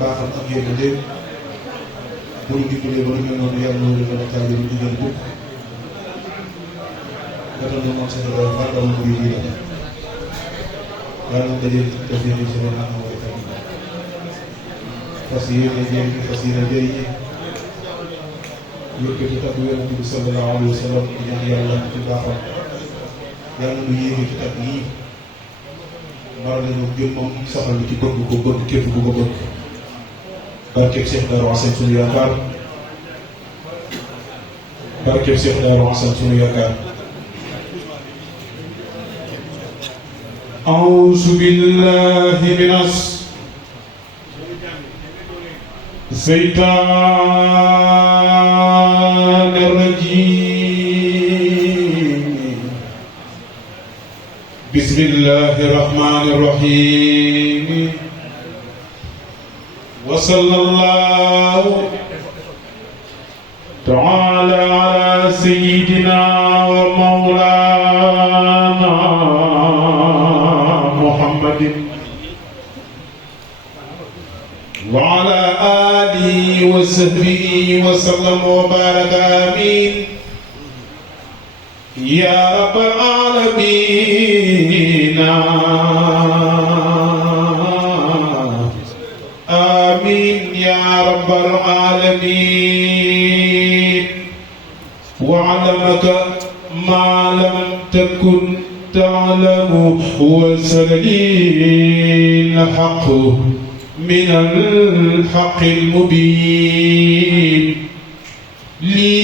baaxam ak yërmandeem bu ñu dimbalee ba lu mel noonu yàlla na wala taal yi ñu jël bukk nga doon na moom seen doon fàggaw bu yi la yàlla na dajee def yéen si loolu am mooy fay fas yéene jëriñ fas yéene jëriñ yëkkati takku yonent bi sallallahu alayhi wa sallam di ñaan yàlla ci baaxam yàlla nu yéege ci takk yii mara nañu jëm moom saxal ci bëgg ko bëgg képp ku ko bëgg barkeb Cheikh Darou Hassane sunu yaakaar barkeb Cheikh Darou Hassane sunu yaakaar a'uuzu billaahi minas seytaani rajiim bismillaahi rahmaani rahiim wa sallallaahu ta'aala alaa sayyidinaa wa mawlaanaa Muhammadin wa alaa aalihi wa sahbihi wa sallam wa baaraka amiin yaa rabbal aalamiin amiin yaa rabbal aalamiin wa 'allamaka maa lam takun ta'lamu wa salil haqqu min al-haqqi al-mubiin li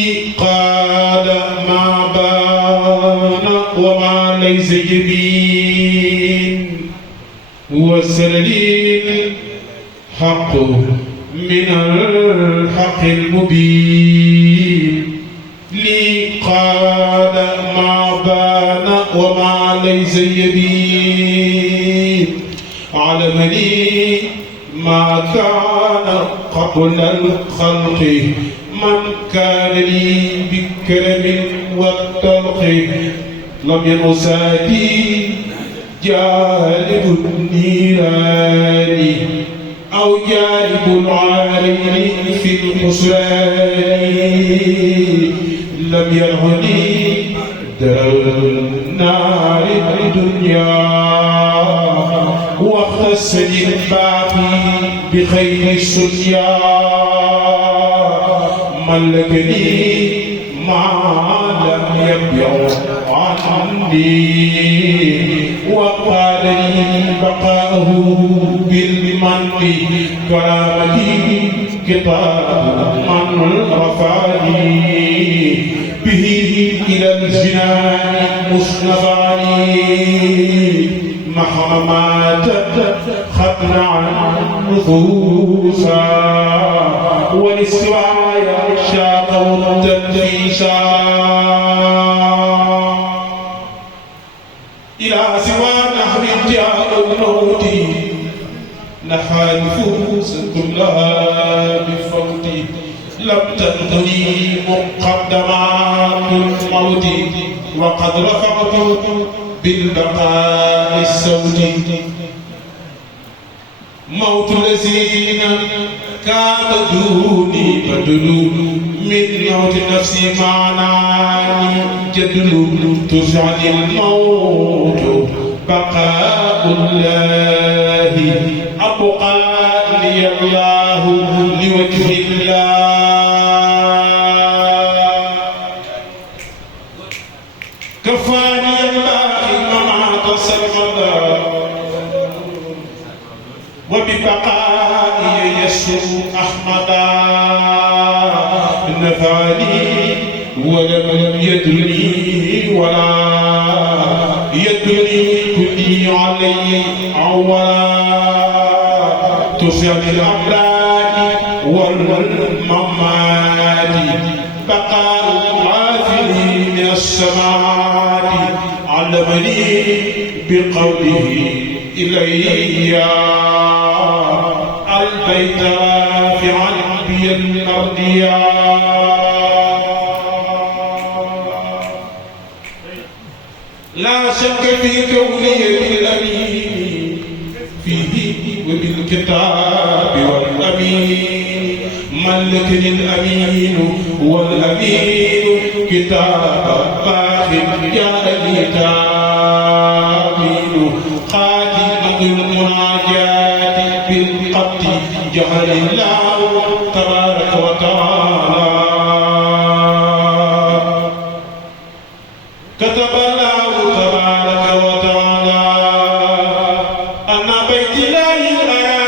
qaala maa baana wa maa laysa yabiin wa salil haqqu min al-haqqi al-mubiin li qaala maa baana wa maa laysa yabiin 'allamanii maa kaana qabla al-khalqi man kaana lii bi-karamin wa-talqi lam yansatii jaalibu n-niiraani aw jaalibu l-'aarayni fi l-khusraani lam yarhanii dararu n-naari bi-dunyaa واختصني الباقي بخير السنيا ملكني ما لم يبيع عني وقال لي بقاءه بالمن كرامتي كتاب من رفعني به إلى الجنان مصنفاني محرمات خطر عن نفوسا ولسواي شاقوا التنفيسا إلى سوى نحو جاء الموت نحى نفوس كلها بفوتي لم تنقني مقدمات الموت وقد رفعت بالبقاء السودي موت الذين كان دوني بدل من موت نفسي معناني جدل ترجعني الموت بقاء الله أبقى لي الله لوجه الله كفاني وببقائي يسر أحمدا نفعني ولم يدرني ولا يدرني كلي علي عولا تسعد الأملاك والممات بقاء عافي من السماوات علمني بقوله إلي البيت رافعا بي الأرضياء لا شك في كوني بالأمين فيه وبالمؤمنين الكتاب والأمين ملكني الأمين والأمين كتاب باخر يا أمين خاتمة المناجات بالقبض جعل الله تبارك وتعالى كتب الله تبارك وتعالى أن بيت الله الحرام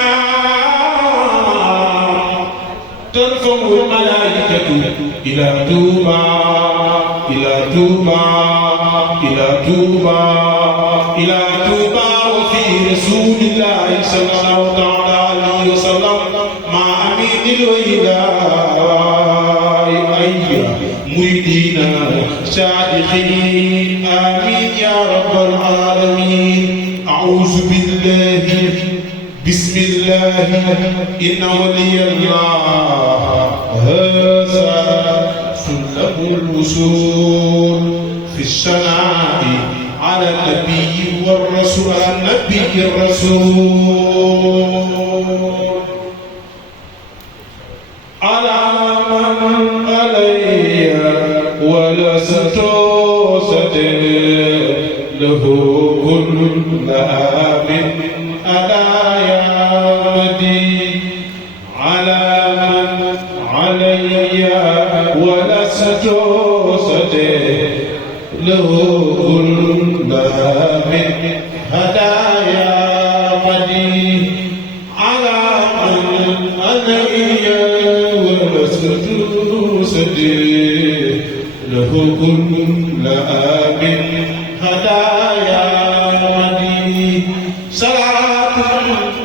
ترفع الملائكة إلى توبة إلى توبة إلى توبة إلى توبة وفي رسول الله صلى الله عليه وسلم مع أمين الولاء ميدين صادقين آمين يا رب العالمين. أعوذ بالله بسم الله إن ولي الله هذا سلم الوصول في الثناء على النبي والرسول على النبي الرسول على من علي ولست له كل من أدايا مدي على من علي ولست له كل من هدايا مدي على من علي ولست له كل من هدايا مدي صلاة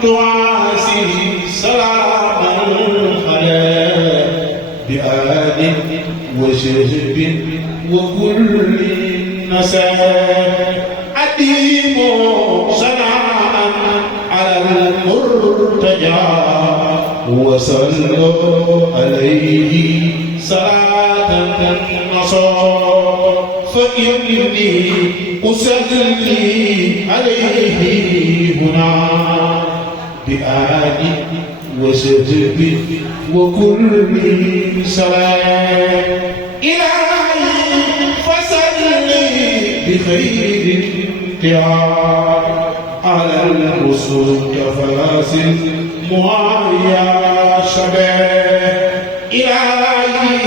تعاسي سلاما على بآل وشهب وكل نساء أديم صنعا على المرتجى وصلوا عليه صلاة النصارى فإني أصلي عليه هنا بآل وشهب وكل سلام إلهي فصلي بخير انتعاء على الرسل كفاس معاوية شباب إلهي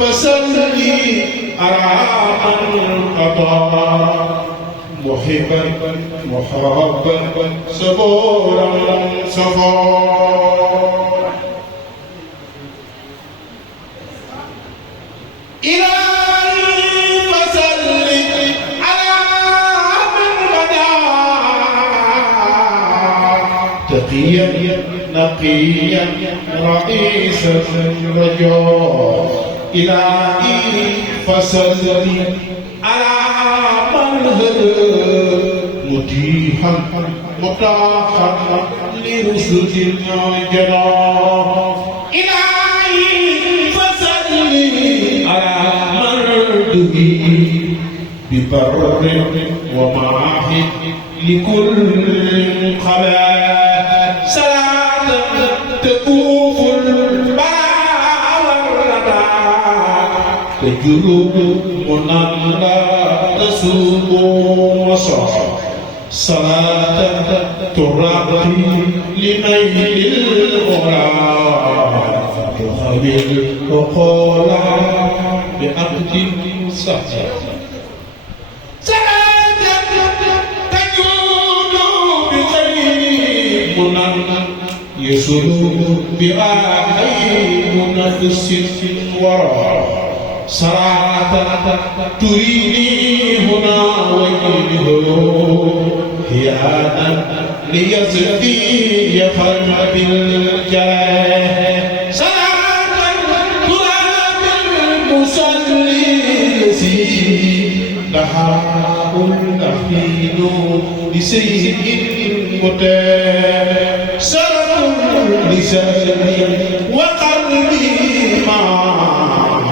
فصلي على من قضى محبا محبا صبورا صفا إلهي فصلي على من بدا تقيا نقيا رئيسا رجاء إلهي فصلي على من هدى متيحا مطاحا لرشد الجنى إلهي فصلي على من دهي ببر ومعه لكل خلاء صلاة تكوف البلاء والردى تجلب منى تسوق وصح صلاة ترقي لميل الغرام تخبر وقولا بعقد صحيح يسلو بآخر نفس وراء صلاة تريني هنا وجهه هيانا ليزدي يفرح بالجاه صلاة تراب المصلي لها الأحين لسيد متاه لساني وقلبي معا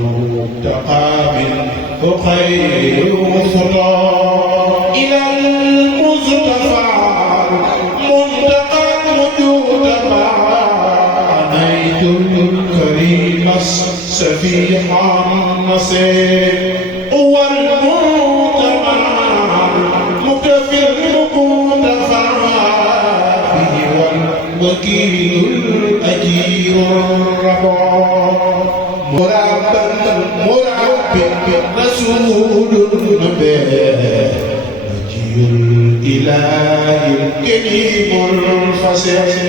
المتقابل وخير خطى إلى المصطفى منتقى سفيحا نصير والمؤتمن مكتفي المكتفى به والوكيل الأجير الرباب مرابا رسول النبي نجي الإله الكريم الفصيح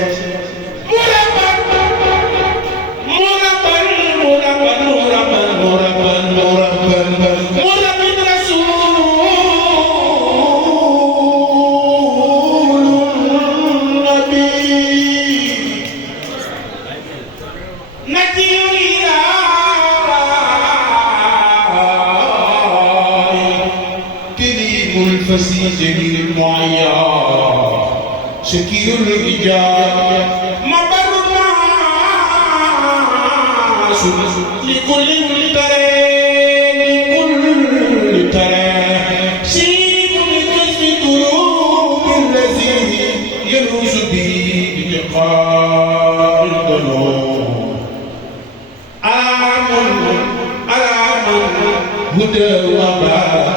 جميل المعيار شكي الرجال مبر الناس لكل ترى شيء من كشف قلوب الذي يلوذ به بلقاء الظلام آمن هدى وباب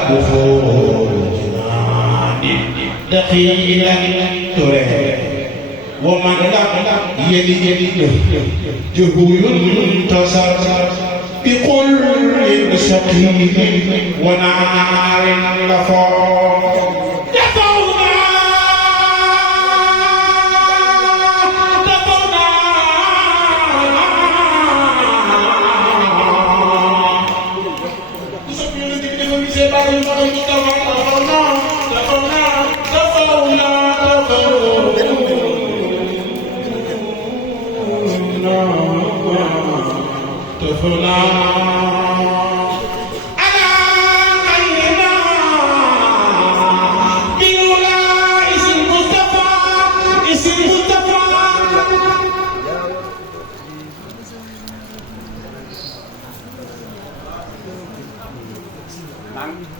دخيلا تره ومن لم يلد جهول انتصر بكل سقيم ونار لفاق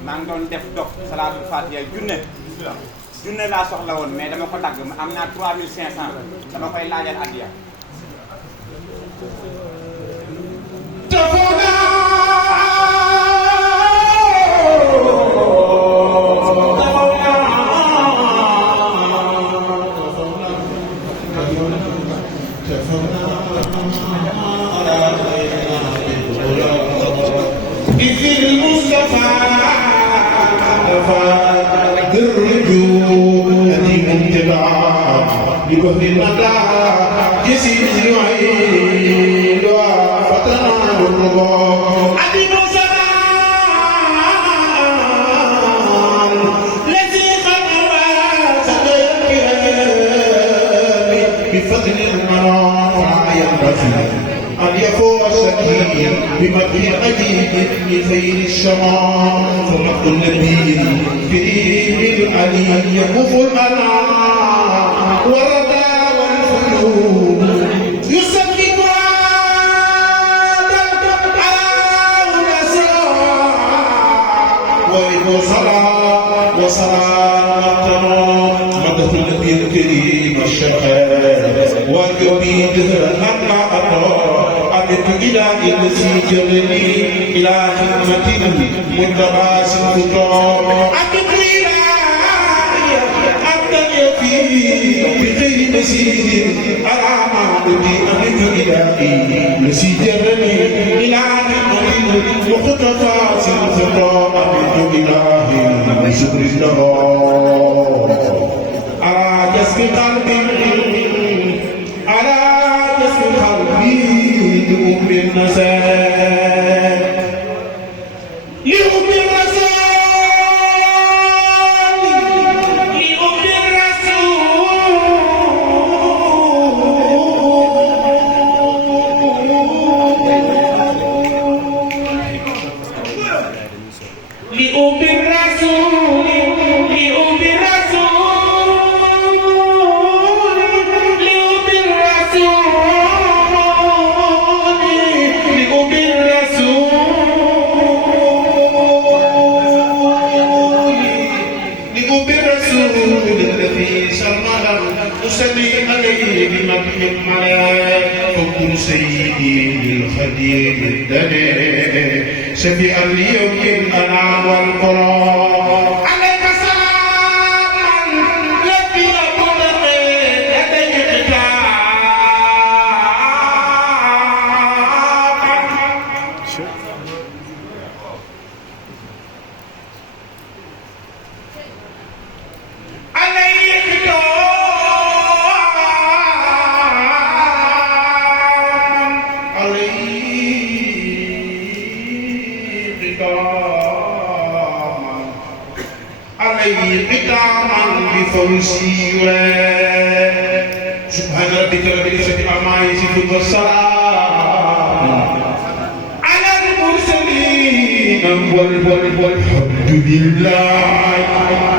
maa ngi doon def dog salaatul fatiha junne laa soxla woon mais dama ko dagg am naa 3500 dama koy laajal addiya بكفر المبلغ يسير يعيد فتنا الرباط عدم سلام الذي قد سيذكر بفضل المنام ينبغي أن يفوق السكين بمدح عجيب من خير الشمال فمقت النبي كريم العلي يكف الأنعام والردى والفيوم يسكت على الأسرار وصلاة مدح النبي الكريم الشهاد والجبيد لما أطار أمت إلى الذي جلني إلى خدمة متباس الخطاب بغير مسير على معبدي أمك إلهي مسيرني إلى نعمة وخطفا سنفطا أمك إلهي بشكر الدرار على جسم قلبي لأم النساء لأم فكن سيدي للخديم الدنيا شبيئا ليوم الأنعام والقرى عليك سلام لبي أبو لديك عليه قداما بفوزي سبحان ربك رب العزة عما يصفون والسلام على المرسلين والحمد لله